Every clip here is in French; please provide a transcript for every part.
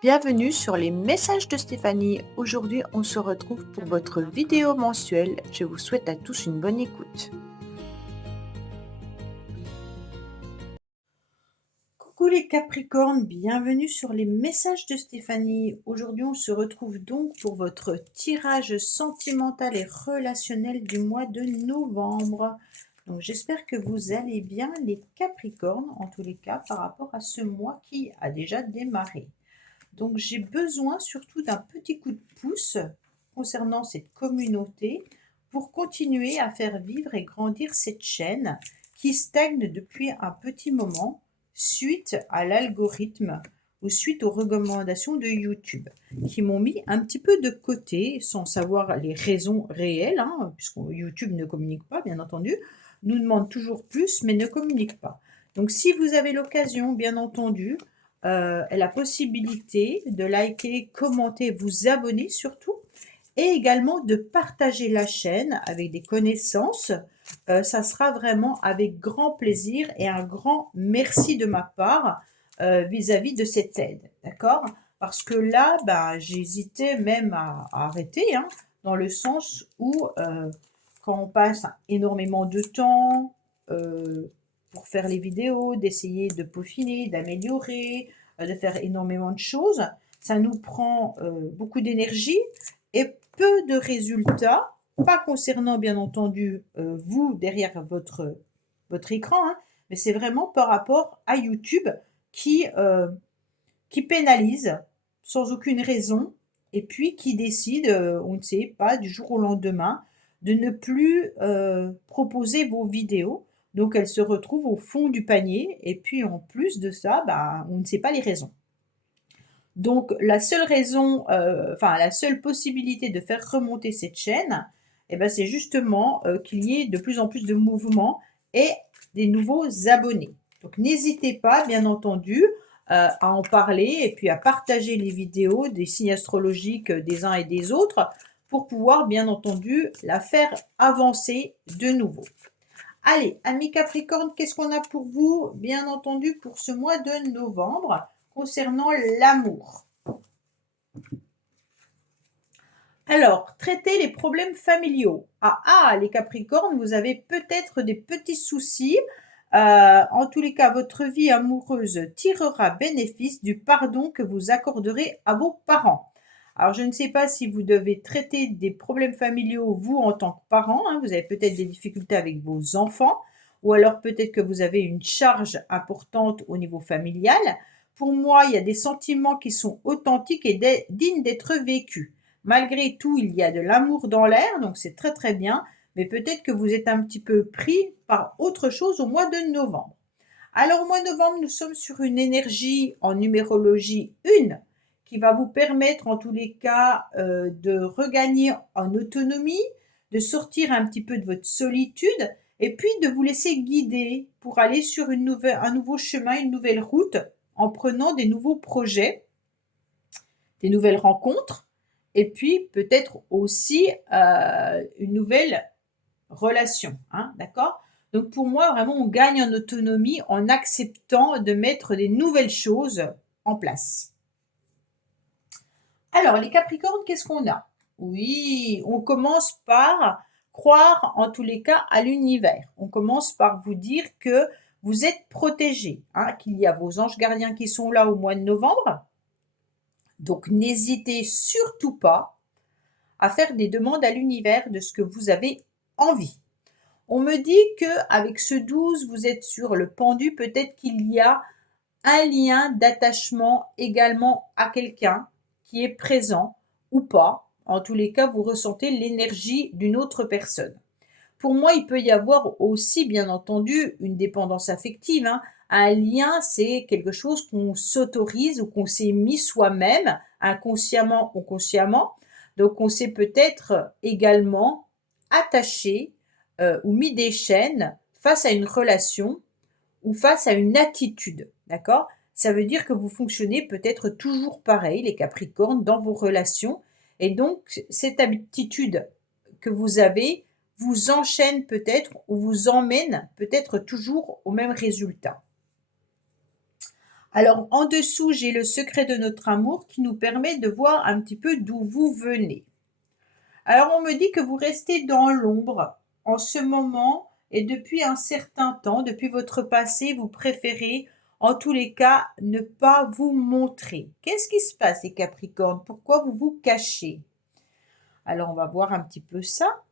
Bienvenue sur les messages de Stéphanie. Aujourd'hui, on se retrouve pour votre vidéo mensuelle. Je vous souhaite à tous une bonne écoute. Coucou les Capricornes, bienvenue sur les messages de Stéphanie. Aujourd'hui, on se retrouve donc pour votre tirage sentimental et relationnel du mois de novembre. Donc, j'espère que vous allez bien les Capricornes, en tous les cas, par rapport à ce mois qui a déjà démarré. Donc j'ai besoin surtout d'un petit coup de pouce concernant cette communauté pour continuer à faire vivre et grandir cette chaîne qui stagne depuis un petit moment suite à l'algorithme ou suite aux recommandations de YouTube qui m'ont mis un petit peu de côté sans savoir les raisons réelles, puisque YouTube ne communique pas bien entendu, nous demande toujours plus mais ne communique pas. Donc si vous avez l'occasion bien entendu la possibilité de liker, commenter, vous abonner surtout, et également de partager la chaîne avec des connaissances. Ça sera vraiment avec grand plaisir et un grand merci de ma part vis-à-vis de cette aide, d'accord? Parce que là, j'hésitais même à arrêter, dans le sens où quand on passe énormément de temps, pour faire les vidéos, d'essayer de peaufiner, d'améliorer, de faire énormément de choses. Ça nous prend beaucoup d'énergie et peu de résultats, pas concernant bien entendu vous derrière votre écran, mais c'est vraiment par rapport à YouTube qui pénalise sans aucune raison et puis qui décide, on ne sait pas, du jour au lendemain, de ne plus proposer vos vidéos. Donc elles se retrouvent au fond du panier et puis en plus de ça, on ne sait pas les raisons. Donc la seule raison, la seule possibilité de faire remonter cette chaîne, c'est justement qu'il y ait de plus en plus de mouvements et des nouveaux abonnés. Donc n'hésitez pas, bien entendu, à en parler et puis à partager les vidéos des signes astrologiques des uns et des autres pour pouvoir, bien entendu, la faire avancer de nouveau. Allez, amis Capricorne, qu'est-ce qu'on a pour vous, bien entendu, pour ce mois de novembre concernant l'amour? Alors, traiter les problèmes familiaux. Les Capricornes, vous avez peut-être des petits soucis. En tous les cas, votre vie amoureuse tirera bénéfice du pardon que vous accorderez à vos parents. Alors, je ne sais pas si vous devez traiter des problèmes familiaux, vous, en tant que parent. Vous avez peut-être des difficultés avec vos enfants, ou alors peut-être que vous avez une charge importante au niveau familial. Pour moi, il y a des sentiments qui sont authentiques et dignes d'être vécus. Malgré tout, il y a de l'amour dans l'air, donc c'est très très bien, mais peut-être que vous êtes un petit peu pris par autre chose au mois de novembre. Alors au mois de novembre, nous sommes sur une énergie en numérologie 1 qui va vous permettre en tous les cas de regagner en autonomie, de sortir un petit peu de votre solitude et puis de vous laisser guider pour aller sur un nouveau chemin, une nouvelle route en prenant des nouveaux projets, des nouvelles rencontres et puis peut-être aussi une nouvelle relation, d'accord? Donc pour moi, vraiment, on gagne en autonomie en acceptant de mettre des nouvelles choses en place. Alors, les Capricornes, qu'est-ce qu'on a? Oui, on commence par croire, en tous les cas, à l'univers. On commence par vous dire que vous êtes protégés, qu'il y a vos anges gardiens qui sont là au mois de novembre. Donc, n'hésitez surtout pas à faire des demandes à l'univers de ce que vous avez envie. On me dit qu'avec ce 12, vous êtes sur le pendu, peut-être qu'il y a un lien d'attachement également à quelqu'un qui est présent ou pas. En tous les cas, vous ressentez l'énergie d'une autre personne. Pour moi, il peut y avoir aussi, bien entendu, une dépendance affective. Un lien, c'est quelque chose qu'on s'autorise ou qu'on s'est mis soi-même, inconsciemment ou consciemment. Donc, on s'est peut-être également attaché ou mis des chaînes face à une relation ou face à une attitude, d'accord? Ça veut dire que vous fonctionnez peut-être toujours pareil, les Capricornes, dans vos relations. Et donc, cette attitude que vous avez vous enchaîne peut-être ou vous emmène peut-être toujours au même résultat. Alors, en dessous, j'ai le secret de notre amour qui nous permet de voir un petit peu d'où vous venez. Alors, on me dit que vous restez dans l'ombre en ce moment et depuis un certain temps, depuis votre passé, vous préférez, en tous les cas, ne pas vous montrer. Qu'est-ce qui se passe, les Capricornes? Pourquoi vous vous cachez? Alors, on va voir un petit peu ça.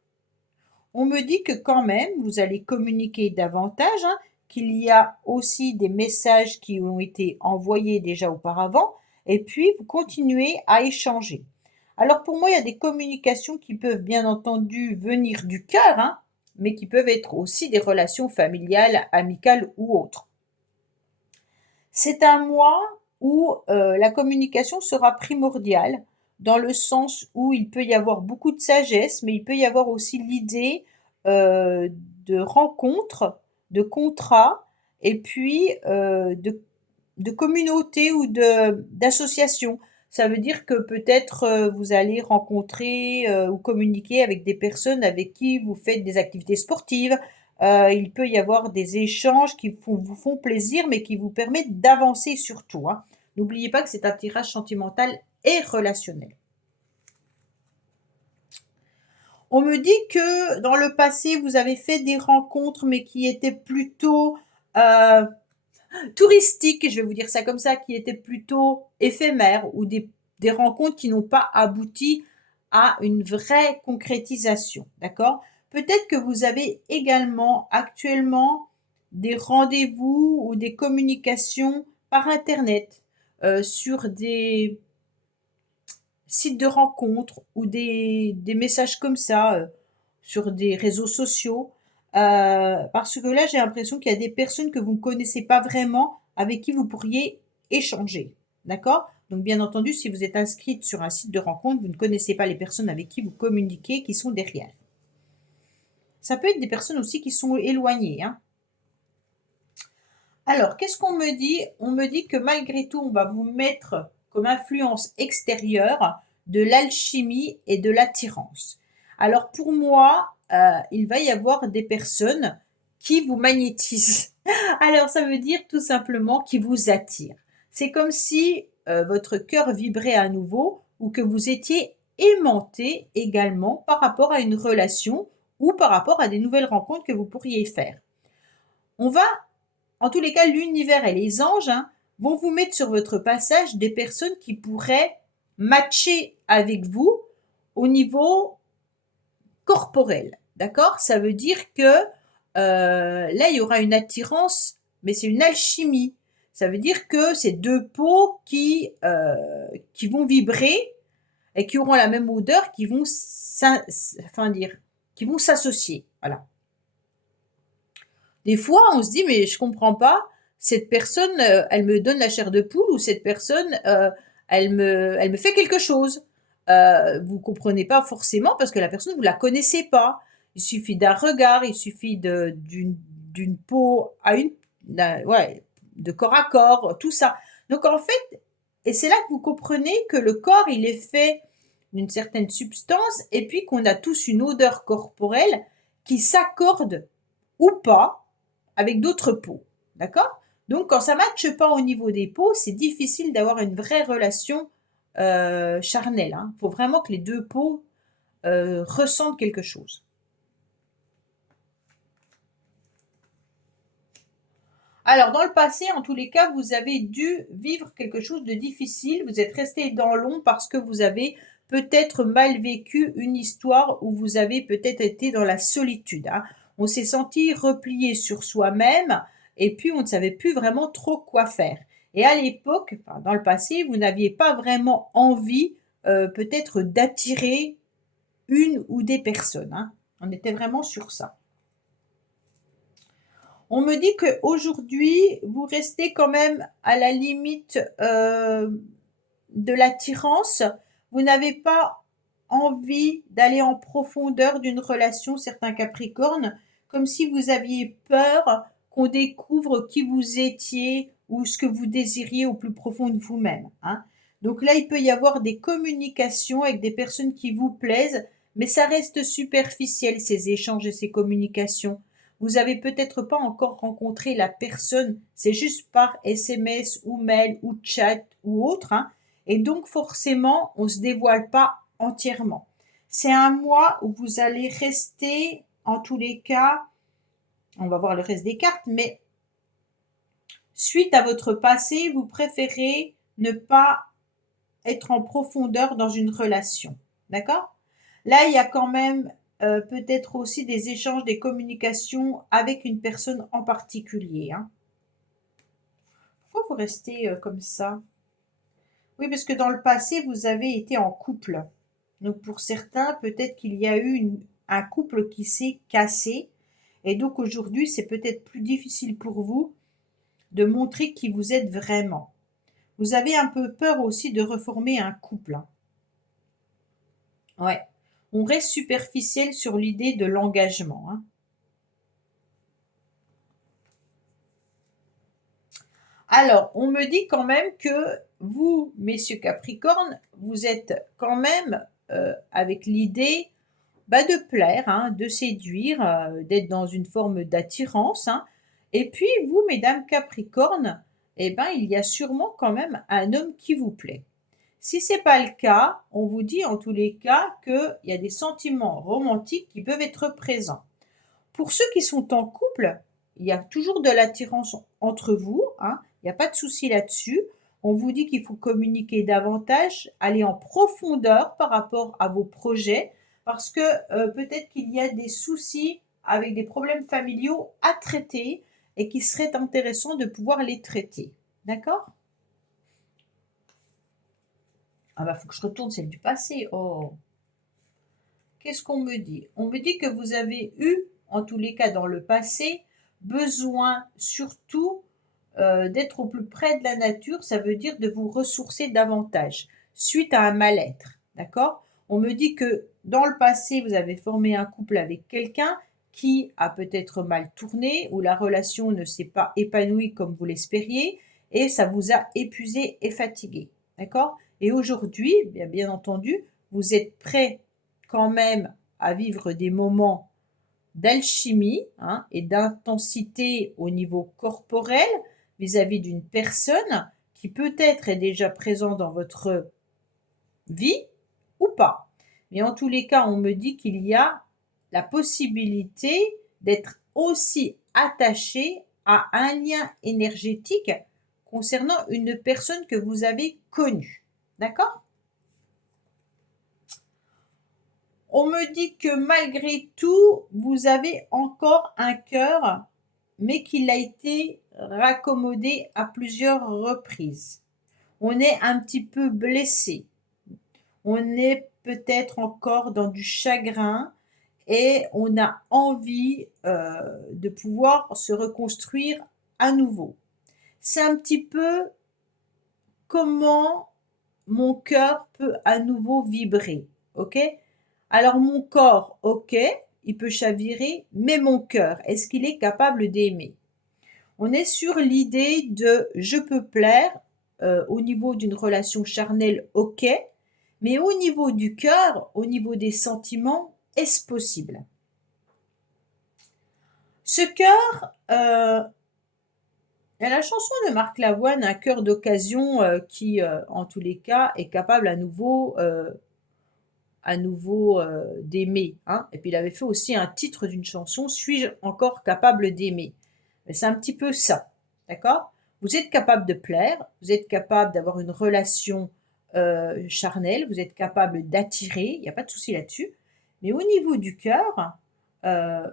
On me dit que quand même, vous allez communiquer davantage, hein, qu'il y a aussi des messages qui ont été envoyés déjà auparavant, et puis vous continuez à échanger. Alors pour moi, il y a des communications qui peuvent bien entendu venir du cœur, hein, mais qui peuvent être aussi des relations familiales, amicales ou autres. C'est un mois où la communication sera primordiale, dans le sens où il peut y avoir beaucoup de sagesse, mais il peut y avoir aussi l'idée de rencontres, de contrats, et puis de communautés ou d'associations. Ça veut dire que peut-être vous allez rencontrer ou communiquer avec des personnes avec qui vous faites des activités sportives. Il peut y avoir des échanges qui vous font plaisir, mais qui vous permettent d'avancer surtout, hein. N'oubliez pas que c'est un tirage sentimental et relationnel. On me dit que dans le passé, vous avez fait des rencontres, mais qui étaient plutôt touristiques, je vais vous dire ça comme ça, qui étaient plutôt éphémères ou des rencontres qui n'ont pas abouti à une vraie concrétisation. D'accord? Peut-être que vous avez également actuellement des rendez-vous ou des communications par Internet sur des sites de rencontres ou des messages comme ça sur des réseaux sociaux. Parce que là, j'ai l'impression qu'il y a des personnes que vous ne connaissez pas vraiment avec qui vous pourriez échanger. D'accord? Donc, bien entendu, si vous êtes inscrite sur un site de rencontre, vous ne connaissez pas les personnes avec qui vous communiquez, qui sont derrière. Ça peut être des personnes aussi qui sont éloignées, hein. Alors, qu'est-ce qu'on me dit? On me dit que malgré tout, on va vous mettre comme influence extérieure de l'alchimie et de l'attirance. Alors pour moi, il va y avoir des personnes qui vous magnétisent. Alors ça veut dire tout simplement qui vous attirent. C'est comme si votre cœur vibrait à nouveau ou que vous étiez aimanté également par rapport à une relation ou par rapport à des nouvelles rencontres que vous pourriez faire. On va en tous les cas, l'univers et les anges, hein, vont vous mettre sur votre passage des personnes qui pourraient matcher avec vous au niveau corporel. D'accord? Ça veut dire que là, il y aura une attirance, mais c'est une alchimie. Ça veut dire que c'est deux peaux qui vont vibrer et qui auront la même odeur, qui vont qui vont s'associer. Voilà. Des fois, on se dit, mais je comprends pas, cette personne, elle me donne la chair de poule ou cette personne, elle me fait quelque chose. Vous comprenez pas forcément parce que la personne, vous la connaissez pas. Il suffit d'un regard, il suffit d'une peau à une, ouais, de corps à corps, tout ça. Donc en fait, et c'est là que vous comprenez que le corps, il est fait d'une certaine substance et puis qu'on a tous une odeur corporelle qui s'accorde ou pas avec d'autres peaux. D'accord? Donc, quand ça ne matche pas au niveau des peaux, c'est difficile d'avoir une vraie relation charnelle, hein. Il faut vraiment que les deux peaux ressentent quelque chose. Alors, dans le passé, en tous les cas, vous avez dû vivre quelque chose de difficile. Vous êtes resté dans l'ombre parce que vous avez peut-être mal vécu une histoire où vous avez peut-être été dans la solitude, hein. On s'est senti replié sur soi-même et puis on ne savait plus vraiment trop quoi faire. Et à l'époque, enfin, dans le passé, vous n'aviez pas vraiment envie peut-être d'attirer une ou des personnes, hein. On était vraiment sur ça. On me dit qu'aujourd'hui, vous restez quand même à la limite de l'attirance. Vous n'avez pas envie d'aller en profondeur d'une relation, certains Capricornes, comme si vous aviez peur qu'on découvre qui vous étiez ou ce que vous désiriez au plus profond de vous-même, hein. Donc là, il peut y avoir des communications avec des personnes qui vous plaisent, mais ça reste superficiel, ces échanges et ces communications. Vous n'avez peut-être pas encore rencontré la personne, c'est juste par SMS ou mail ou chat ou autre, hein, et donc forcément, on ne se dévoile pas entièrement. C'est un mois où vous allez rester, en tous les cas, on va voir le reste des cartes, mais suite à votre passé, vous préférez ne pas être en profondeur dans une relation. D'accord? Là, il y a quand même peut-être aussi des échanges, des communications avec une personne en particulier, hein. Pourquoi vous restez comme ça? Oui, parce que dans le passé, vous avez été en couple. Donc pour certains, peut-être qu'il y a eu un couple qui s'est cassé. Et donc aujourd'hui, c'est peut-être plus difficile pour vous de montrer qui vous êtes vraiment. Vous avez un peu peur aussi de reformer un couple, hein. Ouais. On reste superficiel sur l'idée de l'engagement, hein. Alors, on me dit quand même que vous, messieurs Capricorne, vous êtes quand même avec l'idée bah, de plaire, hein, de séduire, d'être dans une forme d'attirance, hein. Et puis, vous, mesdames Capricorne, eh ben, il y a sûrement quand même un homme qui vous plaît. Si c'est pas le cas, on vous dit en tous les cas qu'il y a des sentiments romantiques qui peuvent être présents. Pour ceux qui sont en couple, il y a toujours de l'attirance entre vous, hein, il n'y a pas de souci là-dessus. On vous dit qu'il faut communiquer davantage, aller en profondeur par rapport à vos projets, parce que peut-être qu'il y a des soucis avec des problèmes familiaux à traiter et qu'il serait intéressant de pouvoir les traiter. D'accord? Ah bah faut que je retourne celle du passé. Oh. Qu'est-ce qu'on me dit? On me dit que vous avez eu, en tous les cas dans le passé, besoin surtout d'être au plus près de la nature, ça veut dire de vous ressourcer davantage, suite à un mal-être, d'accord? On me dit que dans le passé, vous avez formé un couple avec quelqu'un qui a peut-être mal tourné, ou la relation ne s'est pas épanouie comme vous l'espériez, et ça vous a épuisé et fatigué, d'accord? Et aujourd'hui, bien entendu, vous êtes prêt quand même à vivre des moments d'alchimie, hein, et d'intensité au niveau corporel vis-à-vis d'une personne qui peut-être est déjà présente dans votre vie ou pas. Mais en tous les cas, on me dit qu'il y a la possibilité d'être aussi attaché à un lien énergétique concernant une personne que vous avez connue. D'accord? On me dit que malgré tout, vous avez encore un cœur, mais qu'il a été raccommodé à plusieurs reprises. On est un petit peu blessé. On est peut-être encore dans du chagrin et on a envie de pouvoir se reconstruire à nouveau. C'est un petit peu comment mon cœur peut à nouveau vibrer, ok? Alors mon corps, ok, il peut chavirer, mais mon cœur, est-ce qu'il est capable d'aimer? On est sur l'idée de je peux plaire au niveau d'une relation charnelle, ok, mais au niveau du cœur, au niveau des sentiments, est-ce possible? Ce cœur, il y a la chanson de Marc Lavoine, un cœur d'occasion, qui, en tous les cas, est capable à nouveau d'aimer, hein. Et puis il avait fait aussi un titre d'une chanson, Suis-je encore capable d'aimer? C'est un petit peu ça, d'accord? Vous êtes capable de plaire, vous êtes capable d'avoir une relation charnelle, vous êtes capable d'attirer, il n'y a pas de souci là-dessus. Mais au niveau du cœur, euh,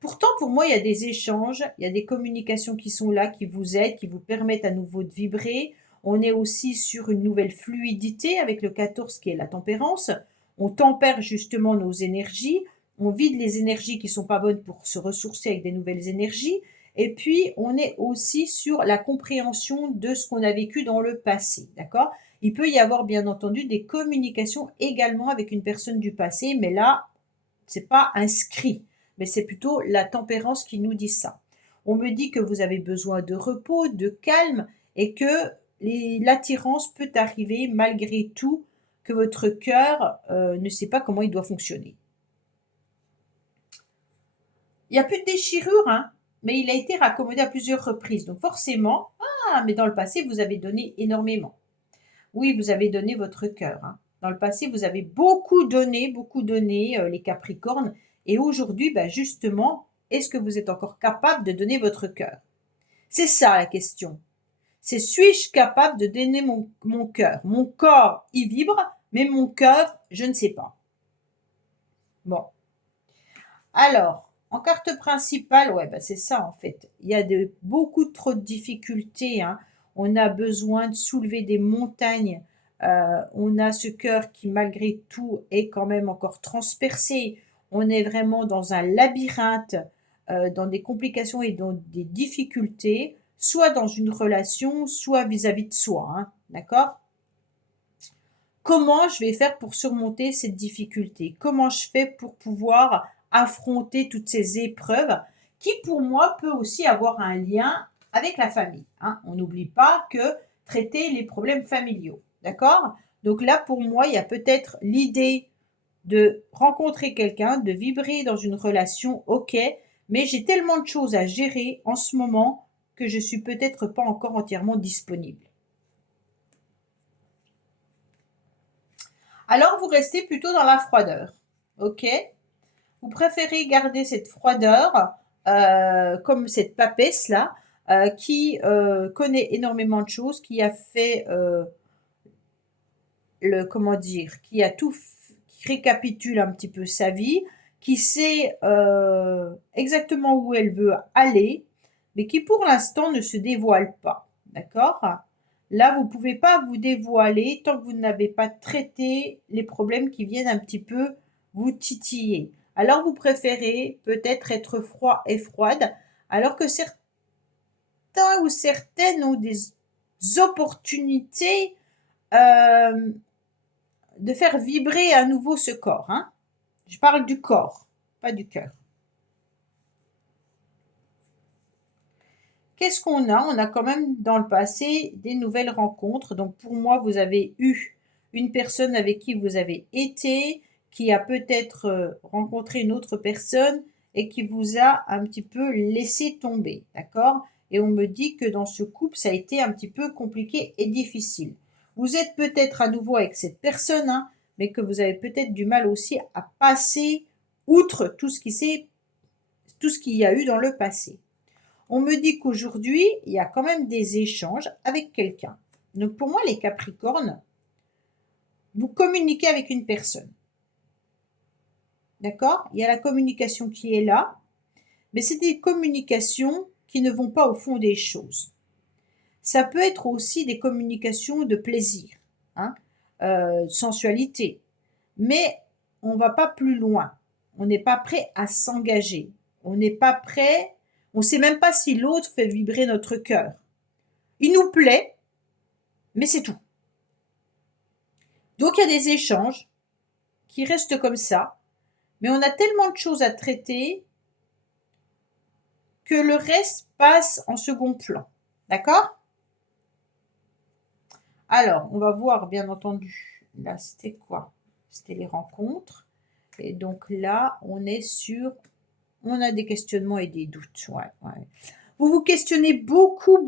pourtant pour moi il y a des échanges, il y a des communications qui sont là, qui vous aident, qui vous permettent à nouveau de vibrer. On est aussi sur une nouvelle fluidité avec le 14 qui est la tempérance. On tempère justement nos énergies, on vide les énergies qui ne sont pas bonnes pour se ressourcer avec des nouvelles énergies. Et puis, on est aussi sur la compréhension de ce qu'on a vécu dans le passé, d'accord? Il peut y avoir bien entendu des communications également avec une personne du passé, mais là, c'est pas inscrit, mais c'est plutôt la tempérance qui nous dit ça. On me dit que vous avez besoin de repos, de calme et que l'attirance peut arriver malgré tout, que votre cœur ne sait pas comment il doit fonctionner. Il n'y a plus de déchirure, hein, mais il a été raccommodé à plusieurs reprises. Donc forcément, ah, mais dans le passé, vous avez donné énormément. Oui, vous avez donné votre cœur, hein. Dans le passé, vous avez beaucoup donné, les Capricornes. Et aujourd'hui, bah, justement, est-ce que vous êtes encore capable de donner votre cœur? C'est ça la question. C'est suis-je capable de donner mon cœur? Mon corps, il vibre, mais mon cœur, je ne sais pas. Bon. Alors, en carte principale, ouais, bah c'est ça en fait. Il y a beaucoup trop de difficultés, hein. On a besoin de soulever des montagnes. On a ce cœur qui, malgré tout, est quand même encore transpercé. On est vraiment dans un labyrinthe, dans des complications et dans des difficultés, soit dans une relation, soit vis-à-vis de soi, hein, d'accord? Comment je vais faire pour surmonter cette difficulté? Comment je fais pour pouvoir affronter toutes ces épreuves qui, pour moi, peut aussi avoir un lien avec la famille, hein? On n'oublie pas que traiter les problèmes familiaux, d'accord? Donc là, pour moi, il y a peut-être l'idée de rencontrer quelqu'un, de vibrer dans une relation, OK, mais j'ai tellement de choses à gérer en ce moment que je suis peut-être pas encore entièrement disponible. Alors vous restez plutôt dans la froideur, OK? Vous préférez garder cette froideur, comme cette papesse-là, qui, connaît énormément de choses, qui a fait, le comment dire? Qui a tout f qui récapitule un petit peu sa vie, qui sait, exactement où elle veut aller, mais qui pour l'instant ne se dévoile pas, d'accord? Là, vous pouvez pas vous dévoiler tant que vous n'avez pas traité les problèmes qui viennent un petit peu vous titiller. Alors vous préférez peut-être être froid et froide, alors que certains ou certaines ont des opportunités, hem de faire vibrer à nouveau ce corps, hein. Je parle du corps, pas du cœur. Qu'est-ce qu'on a? On a quand même dans le passé des nouvelles rencontres. Donc pour moi, vous avez eu une personne avec qui vous avez été, qui a peut-être rencontré une autre personne et qui vous a un petit peu laissé tomber, d'accord? Et on me dit que dans ce couple, ça a été un petit peu compliqué et difficile. Vous êtes peut-être à nouveau avec cette personne, hein, mais que vous avez peut-être du mal aussi à passer outre tout ce qu'il y a eu dans le passé. On me dit qu'aujourd'hui, il y a quand même des échanges avec quelqu'un. Donc pour moi, les Capricornes, vous communiquez avec une personne. D'accord? Il y a la communication qui est là, mais c'est des communications qui ne vont pas au fond des choses. Ça peut être aussi des communications de plaisir, hein, sensualité, mais on ne va pas plus loin. On n'est pas prêt à s'engager. On n'est pas prêt, on ne sait même pas si l'autre fait vibrer notre cœur. Il nous plaît, mais c'est tout. Donc il y a des échanges qui restent comme ça, mais on a tellement de choses à traiter que le reste passe en second plan. D'accord? Alors, on va voir, bien entendu, là, c'était quoi? C'était les rencontres. Et donc là, on a des questionnements et des doutes. Ouais, ouais. Vous vous questionnez beaucoup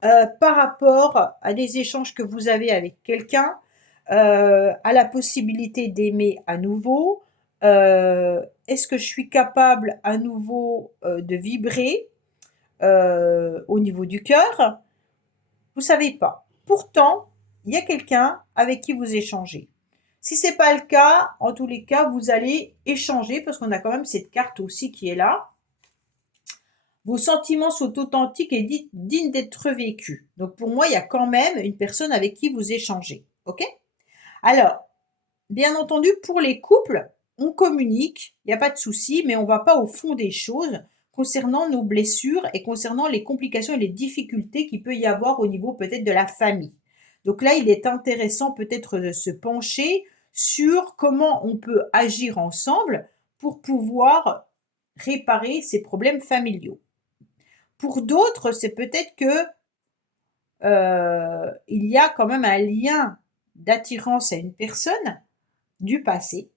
par rapport à des échanges que vous avez avec quelqu'un, à la possibilité d'aimer à nouveau. Est-ce que je suis capable à nouveau de vibrer au niveau du cœur? Vous savez pas. Pourtant, il y a quelqu'un avec qui vous échangez. Si c'est pas le cas, en tous les cas, vous allez échanger parce qu'on a quand même cette carte aussi qui est là. Vos sentiments sont authentiques et dignes d'être vécus. Donc pour moi, il y a quand même une personne avec qui vous échangez. OK? Alors, bien entendu, pour les couples, on communique, il n'y a pas de souci, mais on ne va pas au fond des choses concernant nos blessures et concernant les complications et les difficultés qu'il peut y avoir au niveau peut-être de la famille. Donc là, il est intéressant peut-être de se pencher sur comment on peut agir ensemble pour pouvoir réparer ces problèmes familiaux. Pour d'autres, c'est peut-être que il y a quand même un lien d'attirance à une personne du passé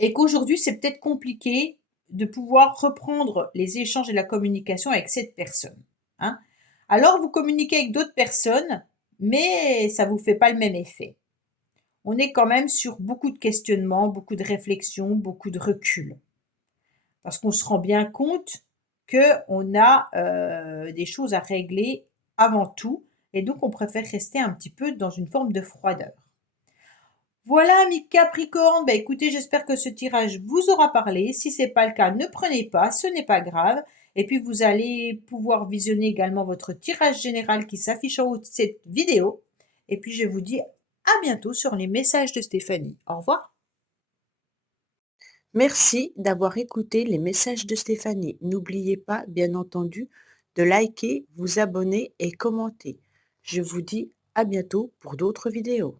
et qu'aujourd'hui, c'est peut-être compliqué de pouvoir reprendre les échanges et la communication avec cette personne, hein. Alors vous communiquez avec d'autres personnes, mais ça ne vous fait pas le même effet. On est quand même sur beaucoup de questionnements, beaucoup de réflexions, beaucoup de recul. Parce qu'on se rend bien compte qu'on a, des choses à régler avant tout et donc on préfère rester un petit peu dans une forme de froideur. Voilà, amis Capricorne, bah, écoutez, j'espère que ce tirage vous aura parlé. Si ce n'est pas le cas, ne prenez pas, ce n'est pas grave. Et puis vous allez pouvoir visionner également votre tirage général qui s'affiche en haut de cette vidéo. Et puis je vous dis à bientôt sur les messages de Stéphanie. Au revoir. Merci d'avoir écouté les messages de Stéphanie. N'oubliez pas, bien entendu, de liker, vous abonner et commenter. Je vous dis à bientôt pour d'autres vidéos.